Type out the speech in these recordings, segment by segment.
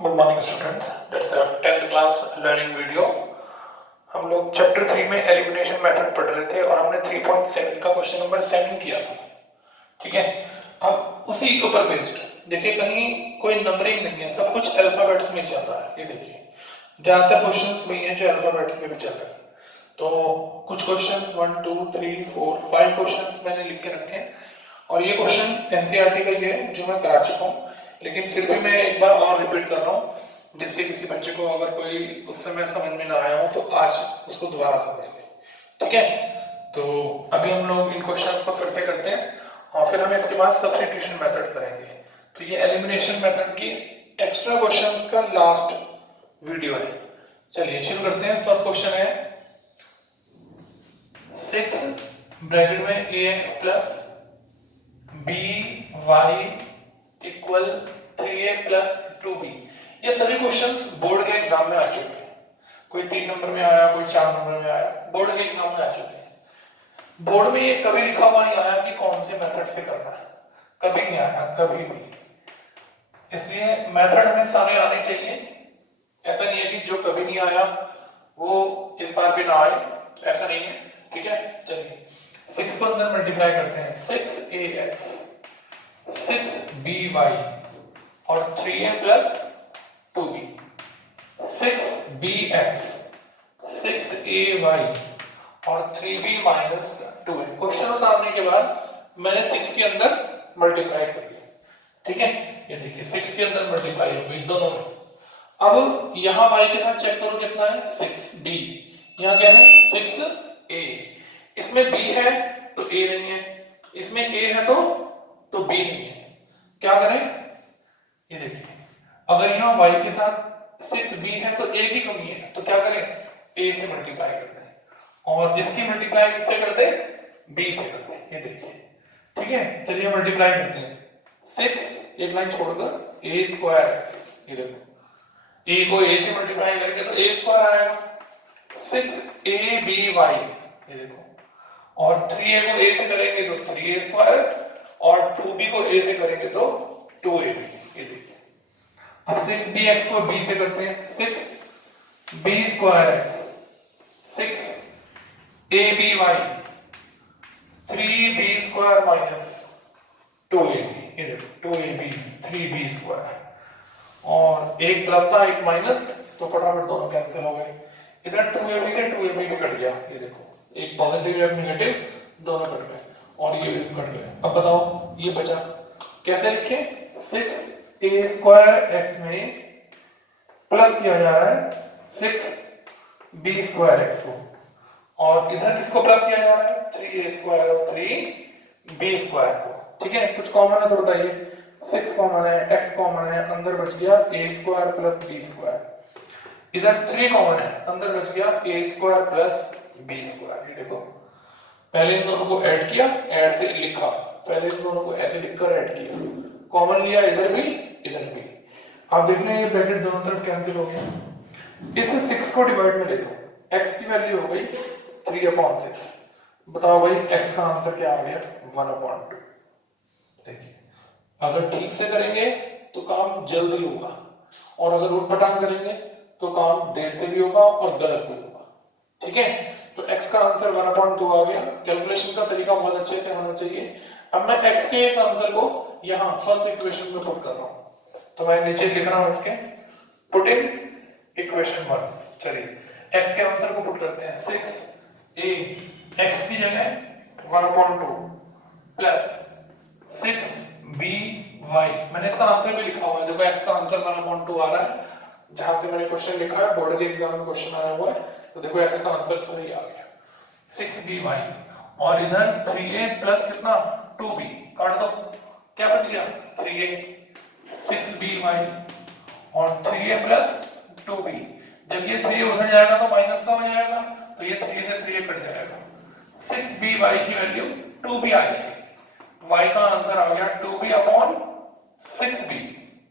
Good morning students, that's 10th class learning video. हम लोग chapter 3 में एलिमिनेशन मेथड पढ़ रहे थे और हमने 3.7 का क्वेश्चन नंबर 7 किया था। ठीक है, अब उसी के ऊपर बेस्ड देखिए, कहीं कोई नंबरिंग नहीं है, सब कुछ अल्फाबेट्स में चल रहा है। ये देखिए, ज्यादातर क्वेश्चंस वही हैं जो अल्फाबेट्स में भी चल रहे हैं। तो कुछ क्वेश्चंस 1 2 3 4 5 क्वेश्चंस मैंने लिख के रखे हैं और ये क्वेश्चन एनसीईआरटी का ही है जो मैं करा चुका हूँ, लेकिन फिर भी मैं एक बार और रिपीट कर रहा हूँ जिससे किसी बच्चे को अगर कोई उस समय समझ में ना आया हो तो आज उसको दोबारा समझ ले। ठीक है, तो अभी हम लोग इन क्वेश्चंस को फिर से करते हैं और फिर हम इसके बाद सब्स्टिट्यूशन मेथड करेंगे। तो ये एलिमिनेशन मेथड की एक्स्ट्रा क्वेश्चंस का लास्ट वीडियो है। चलिए शुरू करते हैं। फर्स्ट क्वेश्चन है 6 ब्रैकेट में ax plus B Y equal 3a plus 2b। ये सभी क्वेश्चंस बोर्ड के एग्जाम में आ चुके हैं। कोई 3 नंबर में आया, कोई 4 नंबर में आया, बोर्ड के एग्जाम में आ चुके हैं। बोर्ड में ये कभी लिखा हुआ नहीं आया कि कौन से मेथड से करना है, कभी नहीं आया, कभी भी। इसलिए मेथड हमें सारे आने चाहिए। ऐसा नहीं है कि जो कभी नहीं आया वो इस बार भी ना आए, ऐसा नहीं है। ठीक है, चलिए 6 को अंदर मल्टीप्लाई करते हैं। 6ax 6by और 3a plus 2b। 6bx 6ay और 3b माइनस 2a। क्वेश्चन उतारने के बाद मैंने 6 के अंदर मल्टीप्लाई कर लिया। ठीक है, ये देखिए 6 के अंदर मल्टीप्लाई हो गई दोनों में। अब यहां y के साथ चेक करो कितना है 6b, यहां क्या है 6a। इसमें b है तो a नहीं है, इसमें a है तो b नहीं है। क्या करें, ये देखिए, अगर यहाँ y के साथ 6b है तो a की कमी है, तो क्या करें a से मल्टीप्लाई करते हैं और इसकी मल्टीप्लाई किससे करते हैं, b से करते हैं। ये देखिए, ठीक है, चलिए मल्टीप्लाई करते हैं। 6 एक लाइन छोड़कर a स्क्वायर x, ये देखो a को a से मल्टीप्लाई करेंगे तो a स्क्वायर आएगा 6aby, ये देखो, और 3a को a से करेंगे तो 3a स्क्वायर और 2b को a से करेंगे तो 2ab। ये देखिए, अब 6bx को b से करते हैं 6b square x 6aby 3b square minus 2ab। ये देखो 2ab 3b स्क्वायर और एक प्लस था एक माइनस, तो फटाफट दोनों कैंसिल हो गए। इधर 2ab से 2ab भी कट गया। ये देखो, एक पॉजिटिव एक नेगेटिव दोनों कट गए और ये भी कट गए। अब बताओ ये बचा कैसे लिखे, 6a स्क्वायर x में प्लस किया जा रहा है 6b स्क्वायर x को, और इधर किसको प्लस किया जा रहा है 3a स्क्वायर और 3b स्क्वायर को। ठीक है, कुछ कॉमन है तो बताइए। 6 कॉमन है, x कॉमन है, अंदर बच गया a square plus b square. इधर 3 कॉमन है, अंदर बच गया a square plus b square. ये देखो, पहले इन दोनों को ऐड किया, ऐड से लिखा, पहले इन दोनों को ऐसे लिखकर ऐड किया, कॉमन लिया इधर भी इधर भी। आप देखने ये ब्रैकेट दोनों तरफ कैंसिल हो गया। इस 6 को डिवाइड में ले लो, x की वैल्यू हो गई 3/6। बताओ भाई x का आंसर क्या आ गया 1/2। देखिए, अगर ठीक से करेंगे तो काम जल्दी होगा और अगर उठपटांग करेंगे तो काम देर से भी होगा और गलत भी होगा। ठीक है, तो x का आंसर 1/2 आ गया। कैलकुलेशन का तरीका बहुत अच्छे से होना चाहिए। अब मैं x के इस आंसर को यहाँ फर्स्ट इक्वेशन में पुट कर रहा हूँ, तो मैं नीचे लिख रहा हूँ इसके पुट इन इक्वेशन 1। चलिए x के आंसर को पुट करते हैं। 6a x की जगह 1/2 प्लस 6by, मैंने इसका आंसर भी लिखा हुआ है, देखो x का आंसर 1/2 आ रहा है। जहां से मैंने क्वेश्चन लिखा है बोर्ड के एग्जाम में क्वेश्चन आया हुआ है, तो देखो x का आंसर सही आ गया 6by और इधर 3a प्लस कितना 2b, काट दो, क्या बच गया 3a 6by और 3a प्लस 2b। जब ये 3 उधर जाएगा तो माइनस का हो जाएगा, तो ये 3 से 3 कट जाएगा। 6by की वैल्यू 2b आ जाएगी। y का आंसर आ गया 2b अपॉन 6b,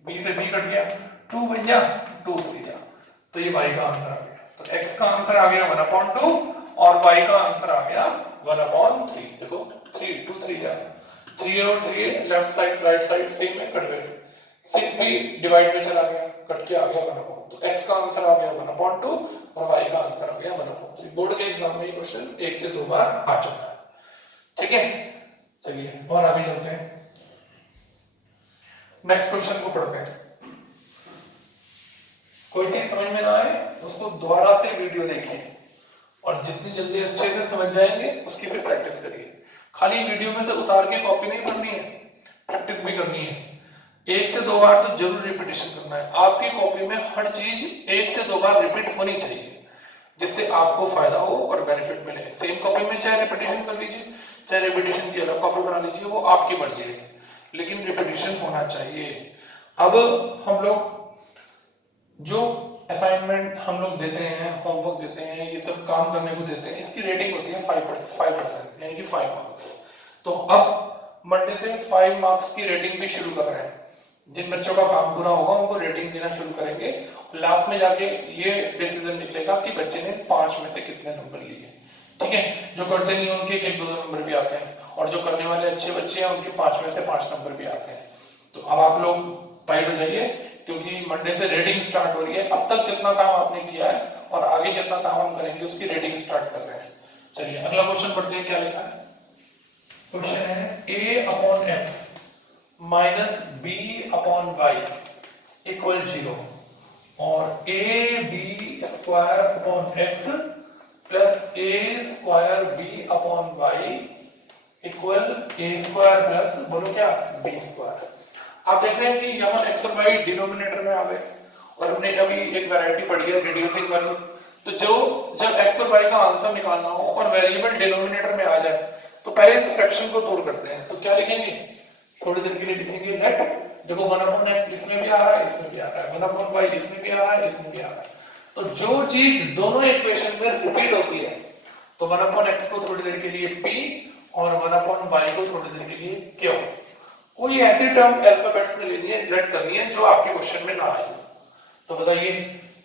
b से b कट गया, 2 बन गया 2 3 तो ये y का आंसर आ गया। तो x का आंसर आ गया 1/2 और y का आंसर आ गया 1/3। देखो 3 2 3 3 और 3 left side right side same है, कट गए। 6 भी डिवाइड में चला गया, कट के आ गया 1/2, तो x का आंसर आ गया 1/2 और y का आंसर आ गया 1/2। तो बोर्ड के एग्जाम में ये क्वेश्चन 1 से 2 बार आ चुका है, ठीक है। चलिए और आगे चलते हैं, नेक्स्ट क्वेश्चन को पढ़ते हैं। कोई चीज समझ में ना आए उसको दोबारा से वीडियो देखिए और जितनी जल्दी अच्छे से समझ जाएंगे उसकी फिर प्रैक्टिस करिए। खाली वीडियो में से उतार के कॉपी नहीं करनी है, प्रैक्टिस भी करनी है। 1 से 2 बार तो जरूर रिपीटेशन करना है। आपकी कॉपी में हर चीज 1 से 2 बार रिपीट होनी चाहिए, जिससे आपको फायदा हो और बेनिफिट मिले। सेम कॉपी में चाहे रिपीटेशन कर लीजिए, चाहे रिपीटेशन की अलग कॉपी बना लीजिए, वो आपकी मर्जी है, लेकिन रिपीटेशन होना चाहिए। अब हम लोग जो असाइनमेंट हम लोग देते हैं, होमवर्क देते हैं, ये सब काम करने को देते हैं, इसकी रेटिंग होती है 5%, यानी कि 5 मार्क्स। तो अब मंडे से 5 मार्क्स की रेटिंग भी शुरू कर रहे हैं। जिन बच्चों का काम पूरा होगा उनको रेटिंग देना शुरू करेंगे। लास्ट में जाके ये डिसीजन निकलेगा कि बच्चे ने 5 में से कितने नंबर लिए, ठीक है। जो करते नहीं उनके 1-2 नंबर भी आते हैं, और जो करने वाले अच्छे बच्चे हैं उनके 5 में से 5 नंबर भी आते हैं। तो अब आप लोग टाइट हो जाइए, क्योंकि मंडे से रेटिंग स्टार्ट हो रही है। अब तक जितना काम आपने किया है और आगे जितना काम हम करेंगे उसकी रेटिंग स्टार्ट कर रहे हैं। चलिए अगला क्वेश्चन पढ़ते हैं, क्या लिखा है। क्वेश्चन है a/x माइनस b/y इक्वल 0 और ab² plus a²b/y equal a² plus बोलो क्या b²। आप देख रहे हैं कि यहाँ x और y डिनोमिनेटर में आ गए, और हमने अभी एक वैरायटी पढ़ी है रिड्यूसिंग वाली। तो जब x और y का आंसर निकालना हो और वेरिएबल डिनोमिनेटर में आ जाए तो पहले इस फ्रैक्शन को तोड़ करते हैं। तो क्या लिखेंगे, थोड़ी देर के लिए लिखेंगे नेट। देखो 1/x इसमें भी आ रहा है, इसमें भी आ रहा है, 1/y इसमें भी आ रहा है, इसमें भी आ रहा है। तो जो चीज दोनों इक्वेशन में रिपीट होती है, तो 1/x को थोड़ी देर के लिए p और 1/y को थोड़ी देर के लिए q। कोई ऐसी टर्म अल्फाबेट्स में लेनी है, लेट करनी है जो आपके क्वेश्चन में ना आई। तो बताइए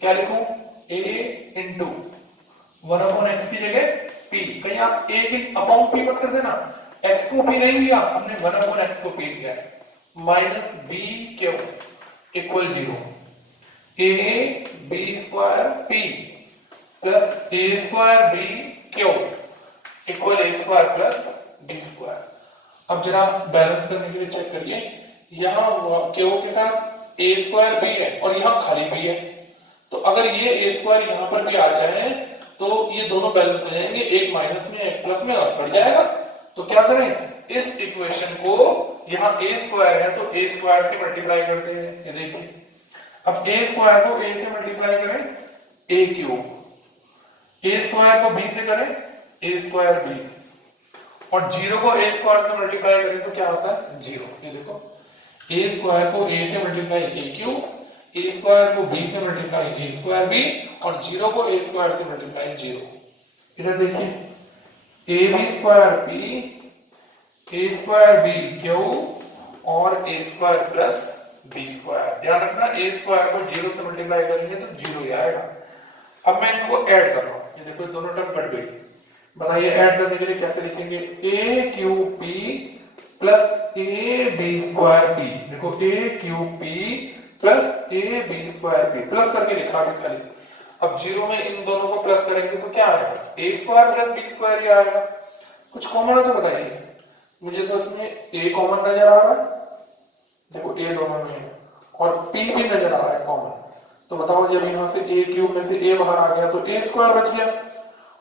क्या लिखूं, a इंटू 1/x की जगह p। कहीं आप a की अपॉन p मत कर देना, x को p नहीं दिया हमने, 1/x को p दिया है। Minus b Q equal 0, a b² p plus a² b Q equal a² plus b²। अब जरा बैलेंस करने के लिए चेक करिए, यहाँ क्यू के साथ a² भी है और यहाँ खाली भी है। तो अगर ये a² यहाँ पर भी आ जाए तो ये दोनों बैलेंस हो जाएंगे, एक माइनस में एक प्लस में और बढ़ जाएगा। तो क्या करें, इस इक्वेशन को यहाँ a² है तो a² से मल्टीप्लाई करते हैं। ये देखिए अब a² को a से मल्टीप्लाई करें a³, a² को b से करें a²b, और 0 को a² से मल्टीप्लाई करें तो क्या होता है 0। ये देखो a² को a से मल्टीप्लाई a³, a² को b से मल्टीप्लाई a²b और 0 को a² से मल्टीप्लाई 0। इधर देखिए ab² p a²b और a² प्लस b²। ध्यान रखना a² को 0 से मल्टीप्लाई करेंगे तो 0 ही आएगा। अब मैं इनको ऐड कर रहा हूं, ये देखो दोनों टर्म कट गई। बताइए ऐड करने के लिए कैसे लिखेंगे, a³ प्लस ab²p। देखो a³ प्लस ab² प्लस करके लिखा भी खाली। अब 0 में इन दोनों को प्लस करेंगे तो क्या आएगा, a² प्लस b² ही आएगा। कुछ कॉमन है तो बताइए, मुझे तो इसमें a कॉमन नजर आ रहा है, देखो a दोनों में है और p भी नजर आ रहा है कॉमन। तो बताओ जब यहाँ से a³ में से a बाहर आ गया तो a² बच गया,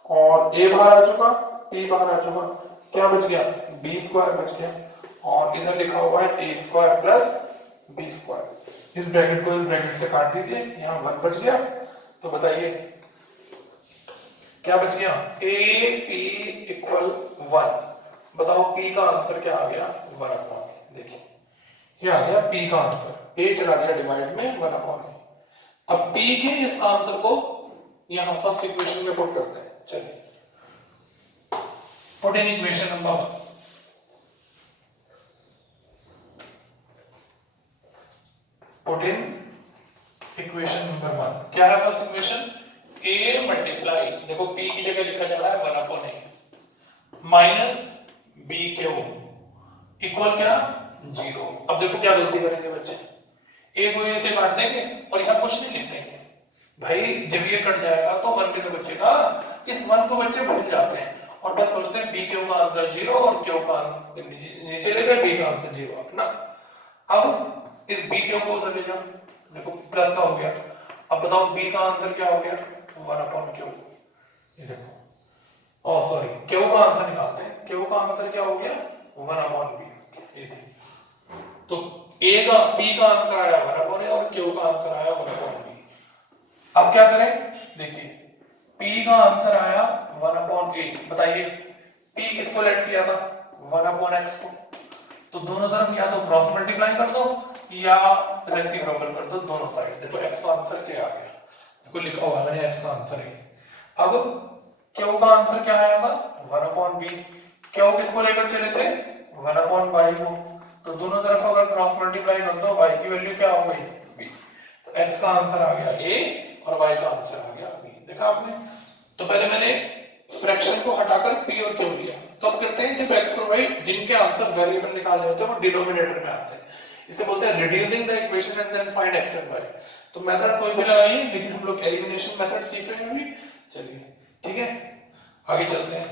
और a बाहर आ चुका, p बाहर आ चुका, क्या बच गया b² बच गया। और इधर लिखा हुआ है a² प्लस b²। इस ब्रैकेट को इस ब्रैकेट से काट दीजिए, यहाँ 1 बच गया। तो बताइए क्या बच गया, a p इक्वल 1। बताओ p का आंसर क्या आ गया 1/a। देखिए ये आ गया p का आंसर, a चला गया डिवाइड में 1/a। अब p के इस आंसर को यहां फर्स्ट इक्वेशन में पुट करते हैं। चलिए put in equation number 1। Put in equation number 1 क्या है फर्स्ट इक्वेशन, a मल्टीप्लाई, देखो p की जगह लिखा जा रहा है 1/a minus b Q equal क्या 0। अब देखो क्या गलती करेंगे बच्चे, ए को ए से काट देंगे और यहाँ कुछ नहीं लिखेंगे भाई। जब ये कट जाएगा तो 1 भी तो बचेगा, इस 1 को बच्चे भूल जाते हैं और बस सोचते हैं बी क्यू का आंसर 0 और क्यू का आंसर नीचे ले गए, बी का आंसर 0 ना। अब इस बी क्यू को उधर ले जाओ, देखो प्लस का हो गया। अब बताओ बी का आंसर क्या हो गया, 1/q। ये देखो, ओ सॉरी, क्यू का आंसर निकालते हैं। क्यू का आंसर क्या हो गया, 1/b। तो ए का बी का आंसर आया 1/a और क्यू का आंसर आया 1/b। अब क्या करें, देखिए P का आंसर आया 1/a। बताइए P किसको लेट किया था, 1/x को। तो दोनों तरफ या तो क्रॉस मल्टीप्लाई कर दो या रेसिप्रोकल कर दो दोनों साइड। देखो x का आंसर क्या आ गया, देखो लिखा हुआ है मैंने x का आंसर है। अब Q का आंसर क्या आया था, 1/b। Q किसको लेकर चले थे, 1/y को। तो दोनों तरफ अगर क्रॉस मल्टीप्लाई कर दो y की वैल्यू क्या हो गई, b। तो x का आंसर आ गया a और y का आंसर आ गया b। देखा आपने। तो पहले मैंने फ्रैक्शन को हटाकर p और q लिया। तो अब करते हैं जब x और y जिनके आंसर वेरिएबल निकालने होते हैं वो डिनोमिनेटर में आते हैं, इसे बोलते हैं reducing the equation and then find x and y। तो मेथड कोई भी लगाइए, लेकिन हम लोग एलिमिनेशन मेथड सीख रहे हैं अभी। चलिए ठीक है, आगे चलते हैं,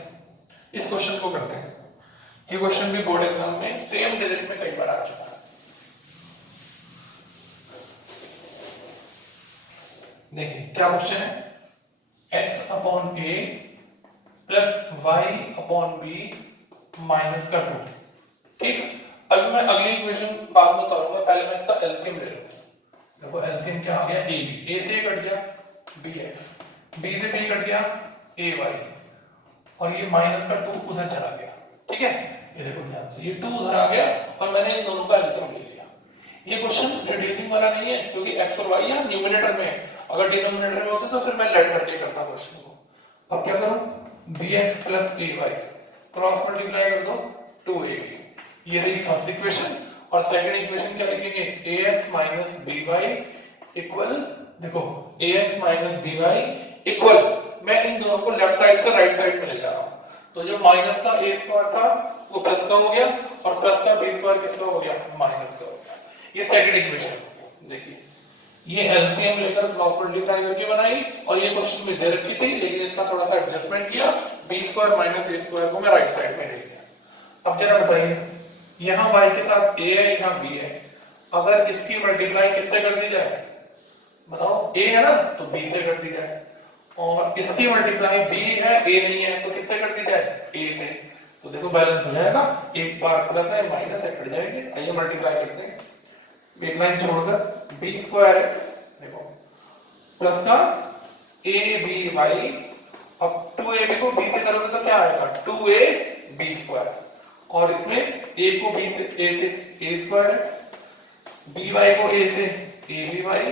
इस क्वेश्चन को करते हैं। ये क्वेश्चन भी बोर्ड एग्जाम में सेम डिजिट में कई बार आ चुका है। देखिए क्या क्वेश्चन है, x/a प्लस y/b माइनस का 2। ठीक, अब मैं अगली इक्वेशन बाद में उतारूंगा, पहले मैं इसका एलसीएम ले लूंगा। देखो एलसीएम क्या आ गया, ab, a से कट गया bx, b से b कट गया ay और ये माइनस का 2 उधर चला गया। ठीक है, ये देखो ध्यान से, ये 2 उधर आ गया और मैंने इन दोनों का एलसीएम ले लिया। ये क्वेश्चन रिड्यूसिंग वाला नहीं है क्योंकि x और y यहाँ न्यूमरेटर में है, अगर डिनोमिनेटर में होते तो फिर मैं लेट करके करता क्वेश्चन को। अब क्या करूं, bx plus ay cross multiply कर दो 2ab, ये रही फर्स्ट इक्वेशन। और सेकंड इक्वेशन क्या लिखेंगे, ax माइनस by इक्वल, देखो ax माइनस by इक्वल, मैं इन दोनों को लेफ्ट साइड से राइट साइड में ले जा रहा हूं। तो जो माइनस का a स्क्वायर था वो प्लस का हो गया और प्लस का b स्क्वायर किसका हो गया, माइनस का हो गया। ये सेकंड इक्वेशन। देखिए ये एलसीएम लेकर क्रॉस मल्टीप्लाई करके बनाई और ये क्वेश्चन में दे रखी थी, लेकिन इसका थोड़ा सा एडजस्टमेंट किया, b square minus a square को मैं राइट साइड में ले लिया। अब जरा बताइए, यहाँ y के साथ a है, यहाँ b है, अगर इसकी मल्टीप्लाई किससे कर दी जाए, बताओ a है ना तो b से कर दी जाए, और इसकी मल्टीप्लाई b है, a नहीं है तो किससे कर दी जाए, a से। तो देखो बैलेंस हो जाएगा, एक बार प्लस है माइनस है कट जाएंगे। आइए मल्टीप्लाई करते हैं, एक लाइन छोड़कर b स्क्वायर x, देखो प्लस का aby, अब 2ab को b से करोगे तो क्या आएगा, 2ab स्क्वायर, और इसमें a को b से a स्क्वायर x, by को a से aby,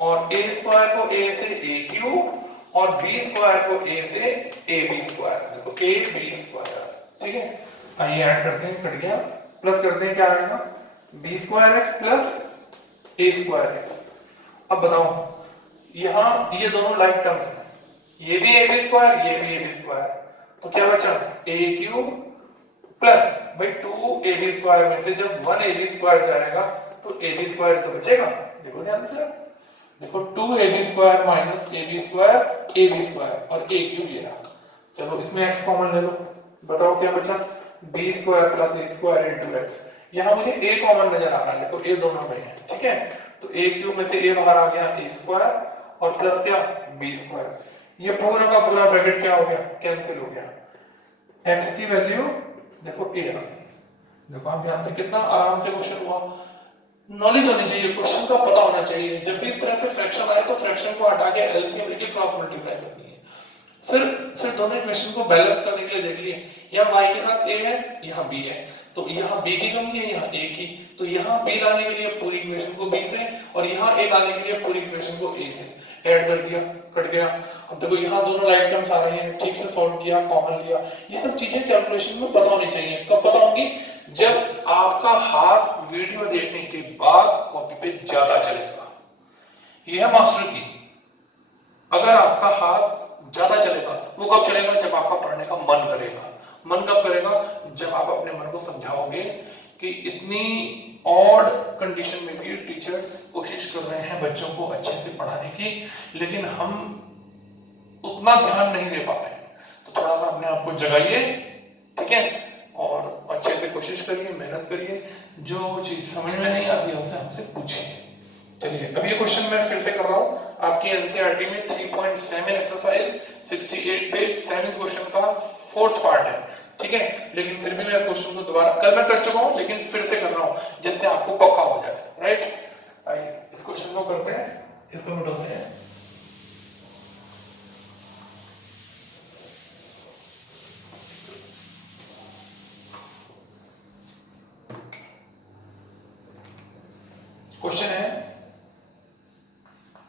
और a स्क्वायर को a से a क्यूब, और b स्क्वायर को a से ab स्क्वायर। देखो ab स्क्वायर, ठीक है। आइए ऐड करते हैं, कट गया, प्लस करते हैं, क्या आएगा, b square x plus a square x। अब बताओ यहाँ ये दोनों लाइक टर्म्स हैं, ये भी ab स्क्वायर, ये भी ab स्क्वायर, तो क्या बचा, a क्यूब प्लस भाई 2ab स्क्वायर में से जब 1ab स्क्वायर जाएगा तो ab स्क्वायर तो बचेगा। देखो ध्यान से, देखो 2ab square minus ab square ab square और a क्यूब ये रहा। चलो इसमें x कॉमन ले लो, बताओ क्या बचा, b square plus a square into x। यहाँ मुझे a कॉमन नजर आ रहा है, देखो a दोनों में है, ठीक है। तो a क्यूब में से a बाहर आ गया, a स्क्वायर और प्लस क्या, b स्क्वायर। ये पूरा का पूरा ब्रैकेट क्या हो गया, कैंसिल हो गया। x की वैल्यू देखो a आ गई। देखो आप ध्यान से, कितना आराम से क्वेश्चन हुआ। नॉलेज होनी चाहिए, क्वेश्चन का पता होना चाहिए। जब भी इस तरह से फ्रैक्शन आए तो फ्रैक्शन को हटा के एलसीएम लेके क्रॉस मल्टीप्लाई करनी है। फिर दोनों इक्वेशन को बैलेंस करने के लिए देख लिए, यहाँ y के साथ a है, यहाँ b है, तो यहाँ b की कमी है, यहाँ a की, तो यहाँ b लाने के लिए पूरी इक्वेशन को b से और यहाँ a लाने के लिए पूरी इक्वेशन को a से ऐड कर दिया, कट गया। अब देखो यहाँ दोनों राइट टर्म्स आ रहे हैं, ठीक से सॉल्व किया, कॉमन लिया। ये सब चीजें कैलकुलेशन में पता होनी चाहिए। कब पता होंगी, जब आपका हाथ वीडियो देखने के बाद कॉपी पे ज्यादा चलेगा। यह है मास्टर की, अगर आपका हाथ ज्यादा चलेगा, वो कब चलेगा, जब आपका पढ़ने का मन करेगा। मन कब करेगा, जब आप अपने मन को समझाओगे कि इतनी ऑड कंडीशन में भी टीचर्स कोशिश कर रहे हैं बच्चों को अच्छे से पढ़ाने की, लेकिन हम उतना ध्यान नहीं दे पा रहे हैं। तो थोड़ा सा अपने आप को जगाइए, ठीक है, और अच्छे से कोशिश करिए, मेहनत करिए, जो चीज समझ में नहीं आती है उसे हमसे पूछिए। चलिए अब ये क्वेश्चन मैं फिर से कर रहा हूँ, आपकी एनसीईआरटी में 3.7 एक्सरसाइज 68 पेज 7th क्वेश्चन का 4th पार्ट है, ठीक है, लेकिन फिर भी मैं इस क्वेश्चन को दोबारा, कल मैं कर चुका हूँ लेकिन फिर से कर रहा हूँ जिससे आपको पक्का हो जाए, राइट। आइए इस क्वेश्चन को करते हैं, इसको मिटाते हैं। क्वेश्चन है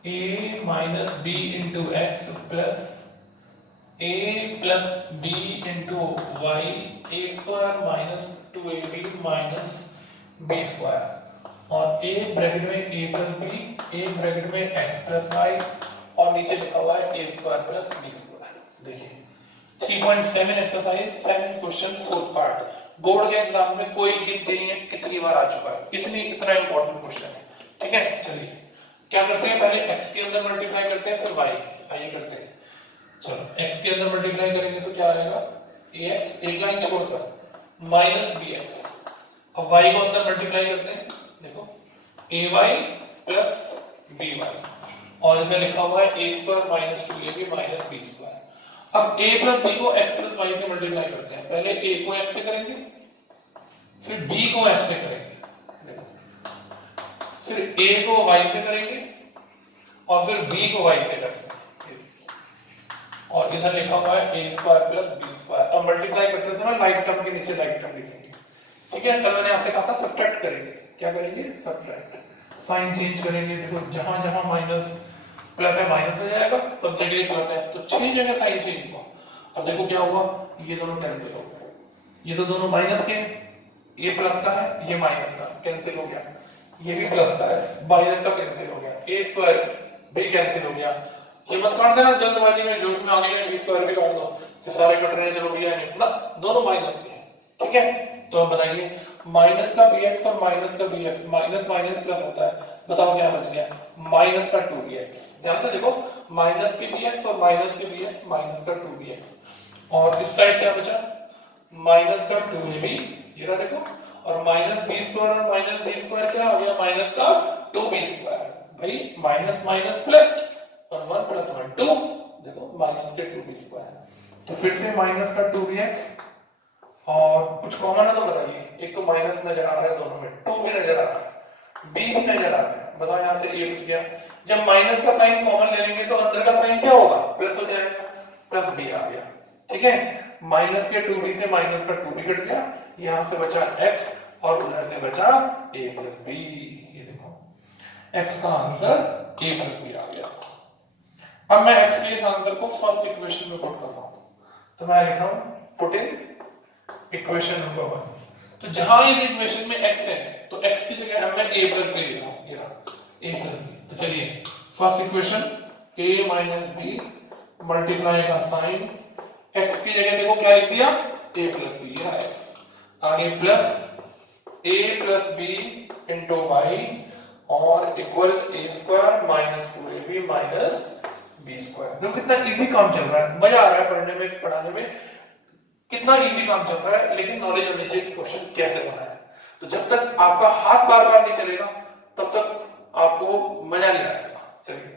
a minus b into x plus a plus b into y a square minus 2ab minus b square, और a ब्रैकेट में a plus b, a bracket में x plus y, और नीचे लिखा हुआ है a square plus b square। देखिए 3.7 exercise 7th question 4th part, board के एग्जाम में कोई गिनती नहीं है कितनी बार आ चुका है, इतना इंपॉर्टेंट क्वेश्चन है, ठीक है। चलिए क्या करते हैं, पहले x के अंदर मल्टीप्लाई करते हैं, फिर y, आइए करते हैं। चलो x के अंदर मल्टीप्लाई करेंगे तो क्या आएगा, ax एक लाइन छोड़कर माइनस bx, अब y को अंदर मल्टीप्लाई करते हैं, देखो ay प्लस by, और इधर लिखा हुआ है a square minus 2ab minus b square. अब a प्लस b को x प्लस y से मल्टीप्लाई करते हैं, पहले a को x से करेंगे, फिर b को x से करेंगे, फिर a को y से करेंगे, और फिर b को y से करेंगे, और इधर लिखा हुआ है a square plus b square. अब मल्टीप्लाई करते समय लाइक टर्म के नीचे लाइक टर्म लिखेंगे, ठीक है। कल मैंने आपसे कहा था सब्ट्रैक्ट करेंगे, क्या करेंगे, सब्ट्रैक्ट, साइन चेंज करेंगे, देखो जहां जहां माइनस प्लस है माइनस हो जाएगा, सब जगह प्लस है तो 6 जगह साइन चेंज हुआ। अब देखो क्या हुआ, ये दोनों कैंसिल हो गए, ये तो दोनों माइनस के, ये प्लस का है ये माइनस का, कैंसिल हो गया, ये भी प्लस का है माइनस का कैंसिल हो गया, a स्क्वायर भी कैंसिल हो गया। ये मत काट देना जल्दबाजी में, जोश में आगे में b स्क्वायर भी काट दो, ये सारे कट रहे हैं, चलो भैया नहीं ना, दोनों माइनस के हैं, ठीक है। तो अब बताइए माइनस का bx और माइनस का bx, माइनस माइनस प्लस होता है, बताओ क्या बच गया, माइनस का 2bx। ध्यान से देखो, माइनस के bx और माइनस के bx, माइनस का 2bx, और इस साइड क्या बचा, माइनस का 2ab, ये रहा देखो, और माइनस बी स्क्वायर और माइनस बी स्क्वायर क्या हो गया, माइनस का 2b स्क्वायर। भाई माइनस माइनस प्लस, और 1 प्लस 1 2, देखो माइनस के 2b स्क्वायर। तो फिर से माइनस का 2bx, और कुछ कॉमन है तो बताइए, एक तो माइनस नजर आ रहा है दोनों में, 2 भी नजर आ रहा है, b भी नजर आ रहा है, बताओ यहां से a बच गया। जब माइनस का साइन कॉमन ले लेंगे तो अंदर का साइन क्या होगा, प्लस हो जाएगा, प्लस b आ गया, ठीक है। माइनस के 2b से माइनस का 2b कट गया, यहां से बचा x, और उधर से बचा a प्लस b, ये देखो x का आंसर a प्लस b आ गया। अब मैं x के इस आंसर को फर्स्ट इक्वेशन में पुट कर रहा हूं, तो मैं लिख रहा हूं पुट इन इक्वेशन नंबर 1। तो जहां इस इक्वेशन में x है तो x की जगह मैं a प्लस b लिख रहा हूं, ये रहा a प्लस b। तो चलिए first equation a minus b multiply का साइन, x की जगह देखो क्या लिख दिया, a प्लस b, ये x, आगे plus a plus b into Y, और equal a square minus 2ab minus b square. देखो कितना इजी काम चल रहा है, मजा आ रहा है पढ़ने में, पढ़ाने में, कितना इजी काम चल रहा है, लेकिन नॉलेज होनी चाहिए कि क्वेश्चन कैसे बना है। तो जब तक आपका हाथ बार बार नहीं चलेगा तब तक आपको मजा नहीं आएगा। चलिए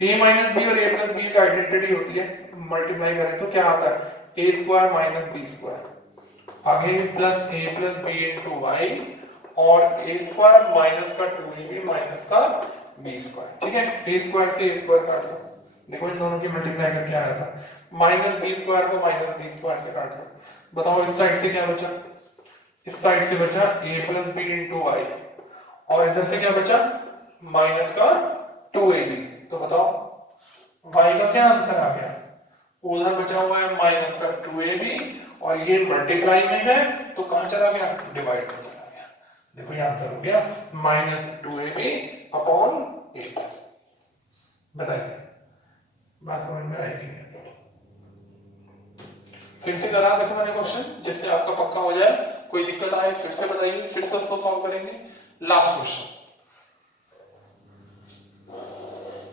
a माइनस बी और a प्लस बी का आइडेंटिटी होती है, मल्टीप्लाई करें तो क्या आता है, a square minus b square, आगे plus a plus b into Y, और a स्क्वायर माइनस का 2ab माइनस का b स्क्वायर, ठीक है। a स्क्वायर से a स्क्वायर काट दो, देखो इन दोनों की मल्टीप्लाई करके आया था, माइनस b स्क्वायर को माइनस b स्क्वायर से काट दो, बताओ इस साइड से क्या बचा, इस साइड से बचा a plus b into Y, और इधर से क्या बचा, माइनस का 2ab। तो बताओ y का क्या आंसर आ गया, उधर बचा हुआ है माइनस का 2ab, और ये मल्टीप्लाई में है तो कहां चला गया, डिवाइड में चला गया। देखो ये आंसर हो गया माइनस 2ab अपॉन a। बताइए बात समझ में आएगी, फिर से करा देखो मैंने क्वेश्चन, जिससे आपका पक्का हो जाए कोई दिक्कत आए फिर से बताइए, फिर से उसको सॉल्व करेंगे। लास्ट क्वेश्चन,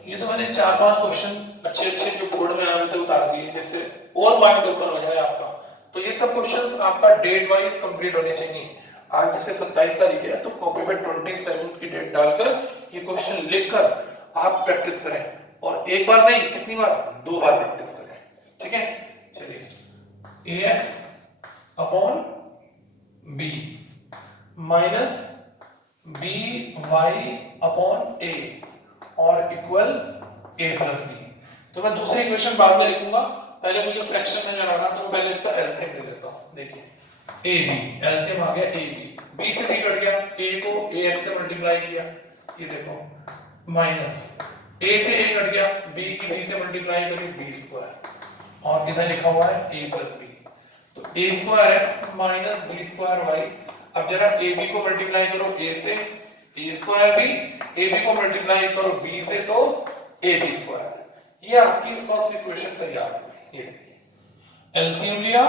ये तो मैंने 4-5 क्वेश्चन अच्छे अच्छे जो बोर्ड में आए थे उतार दिए, जिससे और माइंड ओपन हो जाए आपका। तो ये सब क्वेश्चंस आपका डेट वाइज कंप्लीट होने चाहिए। आज जैसे 27 तारीख है तो कॉपी पे 27 की डेट डालकर ये क्वेश्चन लिखकर आप प्रैक्टिस करें, और एक बार नहीं कितनी बार, 2 बार प्रैक्टिस करें, ठीक है। चलिए, ax upon b minus by upon a और इक्वल a प्लस b। तो मैं दूसरी इक्वेशन बाद में लिखूंगा, पहले मुझे फ्रैक्शन नजर आ रहा, तो मैं पहले इसका एलसीएम ले लेता हूं। देखिए ab, एलसीएम आ गया ab, b से b कट गया, a को ax से मल्टीप्लाई किया, ये देखो माइनस a से a कट गया, b की b से मल्टीप्लाई करी b स्क्वायर, और इधर लिखा हुआ है a प्लस b, तो a square x minus b square y। अब जरा ab को मल्टीप्लाई करो a से, a स्क्वायर b, ab को मल्टीप्लाई करो b से तो ab स्क्वायर। ये आपकी फर्स्ट इक्वेशन तैयार है। ये एलसीएम लिया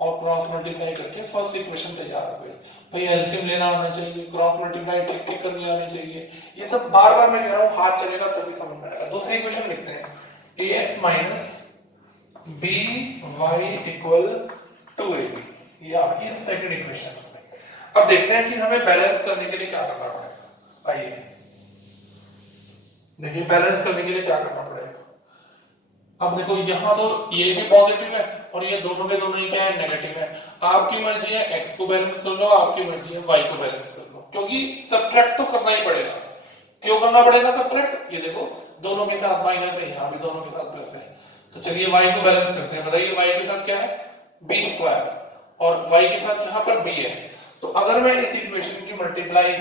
और क्रॉस मल्टीप्लाई करके फर्स्ट इक्वेशन तैयार हो गई। भाई एलसीएम लेना आना चाहिए, क्रॉस मल्टीप्लाई ठीक ठीक करनी आनी चाहिए, ये सब बार बार मैं कह रहा हूं, हाथ चलेगा तभी समझ में आएगा। दूसरी इक्वेशन लिखते हैं, ax minus by equal 2ab, ये आपकी सेकंड इक्वेशन है। अब देखते हैं कि हमें बैलेंस करने के लिए क्या करना पड़ेगा। आइए देखिए, बैलेंस करने के लिए क्या करना पड़ेगा। अब देखो यहाँ तो ये भी पॉजिटिव है और ये दोनों के दोनों ही क्या है, नेगेटिव है। आपकी मर्जी है x को बैलेंस कर लो, आपकी मर्जी है y को बैलेंस कर लो, क्योंकि सब्ट्रैक्ट तो करना ही पड़ेगा। क्यों करना पड़ेगा सब्ट्रैक्ट, ये देखो दोनों के साथ माइनस है, यहाँ भी दोनों के साथ प्लस है। तो चलिए y को बैलेंस करते हैं। बताइए y के साथ क्या है, b स्क्वायर, और y के साथ यहाँ पर b है। तो अगर मैं इस इक्वेशन की मल्टीप्लाई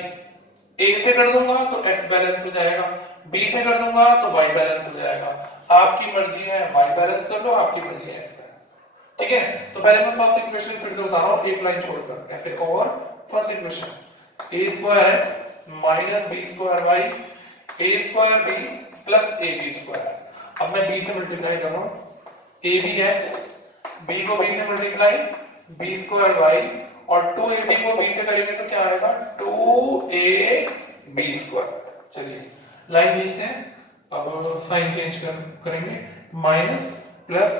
a से कर दूंगा तो x बैलेंस हो जाएगा, b से कर दूंगा तो y बैलेंस हो जाएगा। आपकी मर्जी है y बैलेंस कर लो, आपकी मर्जी है x बैलेंस, ठीक है। तो पहले मैं फर्स्ट इक्वेशन फिर से बता रहा हूं एक लाइन छोड़कर, कैसे, और first equation a square x minus b square y, a square b plus ab square. अब मैं b से मल्टीप्लाई कर रहा हूं, abx, b को b से मल्टीप्लाई b स्क्वायर y, और 2ab को b से करेंगे तो क्या आएगा, 2ab स्क्वायर। चलिए लाइन खींचते हैं, अब साइन चेंज करेंगे, माइनस प्लस